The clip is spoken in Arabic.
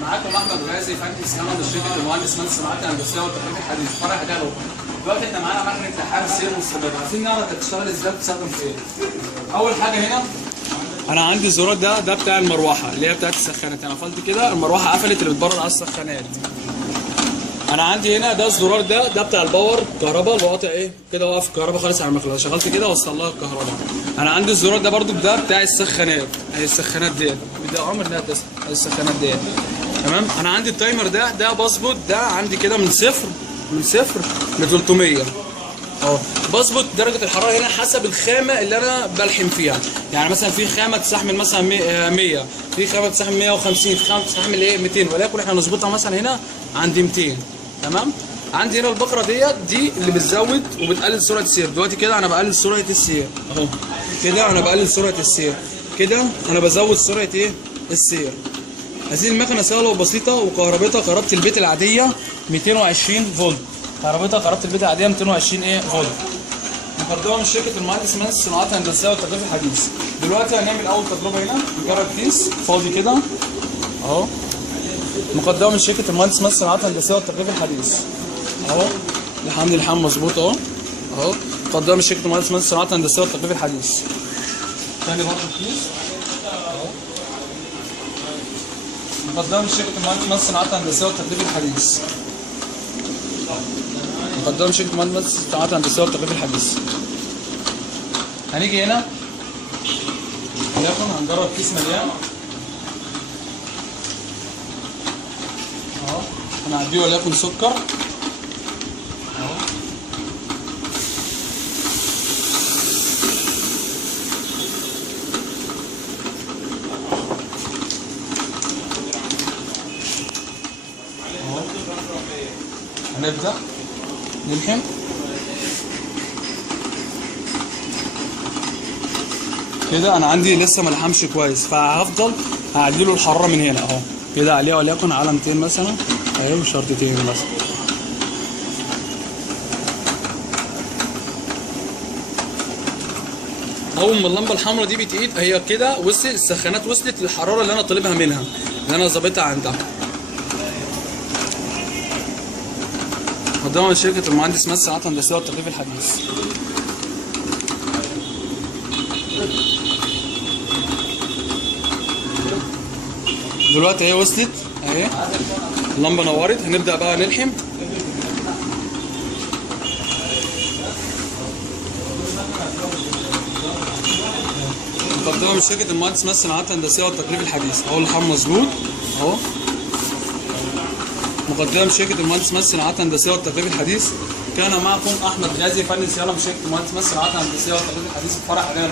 معاكم احمد غازي فني صيانه من شركه المهندس مهندس صناعات الهندسيه والتكليف الحديث فرع حدائق. دلوقتي احنا معانا مكنه لحام سير مستمر، عايزين نعرف هتشتغل ازاي وبتستخدم في ايه. اول حاجه هنا انا عندي الزرار ده بتاع المروحه اللي هي بتاعت السخانات، انا قفلت كده المروحه قفلت اللي بتبرد على السخانات. انا عندي هنا ده الزرار ده بتاع الباور كهرباء، الوقطه ايه كده واقف الكهرباء خالص على المكنه، شغلت كده وصل لها الكهرباء. انا عندي الزرار ده برده ده بتاع السخانات، اهي السخانات ديت بدي عمر انها تسخن السخانات ديت تمام. انا عندي التايمر ده بظبط ده عندي كده من صفر ل 300 اهو، بظبط درجه الحراره هنا حسب الخامه اللي انا بلحم فيها. يعني مثلا في خامه تستحمل مثلا 100، في خامه تستحمل 150، في خامه تستحمل ايه 200، ولكن احنا نظبطها مثلا هنا عند 200 تمام. عندي هنا البقره دي اللي بتزود وبتقلل سرعه السير. دلوقتي كده انا بقلل سرعه السير اهو، كده انا بقلل سرعه السير، كده انا بزود سرعه ايه السير. هذه المكنه سهله وبسيطه وكهربتها كهربه البيت العاديه 220 فولت، كهربتها كهربه البيت العاديه 220 ايه فولت. مقدمه من شركه المهندس مهندس صناعات الهندسيه والتكليف الحديث. دلوقتي هنعمل اول تجربه هنا، نجرب كيس فاضي كده اهو، مقدمه من شركه المهندس مهندس صناعات الهندسيه والتكليف الحديث اهو، الحمد مظبوط اهو اهو، مقدمه من شركه المهندس مهندس صناعات الهندسيه والتكليف الحديث. ثاني برضه الكيس اهو، مقدمه من شركه المهندس مهندس صناعات الهندسيه والتكليف الحديث، مقدمه من شركه المهندس صناعات الهندسيه والتكليف الحديث. هنيجي هنا وليكن هنجرب كيس مليان اهو، هنعديه وليكن سكر اهو، هنبدأ نلحم كده. انا عندي لسه ما لحمش كويس، فهفضل هعديله الحراره من هنا اهو كده عليه وليكن على 200 مثلا اهي شرطتين مثلا. اول ما اللمبه الحمراء دي بتقيد هي كده وصلت السخانات، وصلت للحراره اللي انا طالبها منها اللي انا ظابطها عندها. مقدمه من شركه المهندس مهندس صناعات الهندسيه والتكليف الحديث. دلوقتي اهي وصلت اهي، اللمبه نورت، هنبدا بقى نلحم. مقدمه من شركه المهندس مهندس صناعات الهندسيه والتكليف الحديث اهو، اللحام مظبوط اهو. مقدمه من شركه المهندس مهندس صناعات الهندسيه والتكليف الحديث. كان معكم احمد غازي فني صيانه من شركه المهندس مهندس صناعات الهندسيه والتكليف الحديث في فرع حدائق.